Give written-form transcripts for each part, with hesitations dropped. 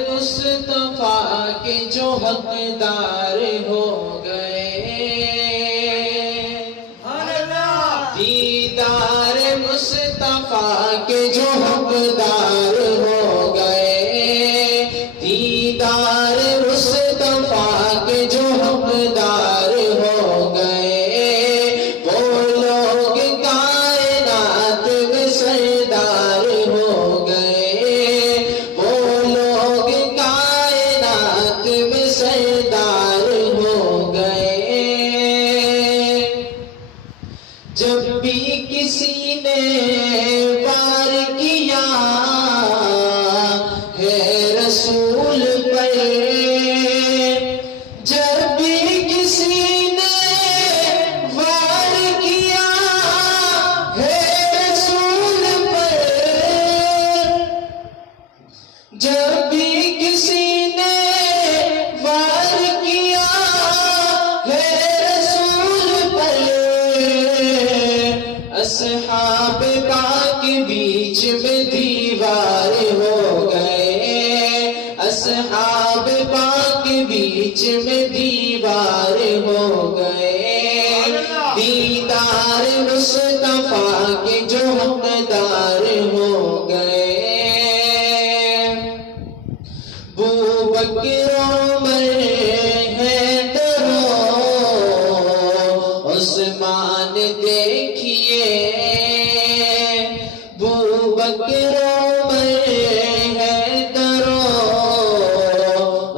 مصطفیٰ کے جو حقدار ہو گئے، دیدار مصطفیٰ کے جو حقدار ہو گئے، دیدار مصطفیٰ کے جو حقدار ہو گئے، وہ لوگ کائنات میں سردار ہو گئے، وہ لوگ کائنات میں سردار ہو گئے۔ جب بھی کسی نے وار کیا ہے رسول پر، جب بھی کسی نے وار کیا ہے رسول پر، جب بھی کسی نے وار کیا ہے رسول پر، اصحاب پاک بیچ میں دیوار ہو گئے، اصحاب پاک بیچ میں دیوار ہو گئے، دیدار مصطفیٰ کے جو حقدار ہو گئے۔ ابوبکر عمر حیدر عثمان دیکھیے، ابوبکر عمر حیدر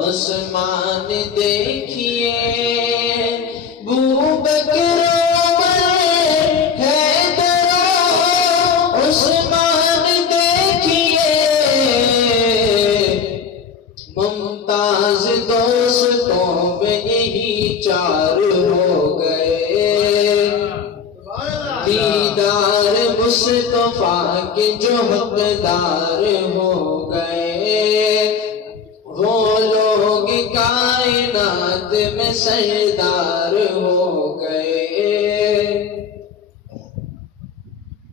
عثمان دیکھیے، ابوبکر عمر حیدر عثمان دیکھیے، ممتاز دوستوں میں یہی چار ہو گئے، دیدار مصطفیٰ کے جو حقدار ہو گئے، وہ لوگ کائنات میں سردار ہو گئے۔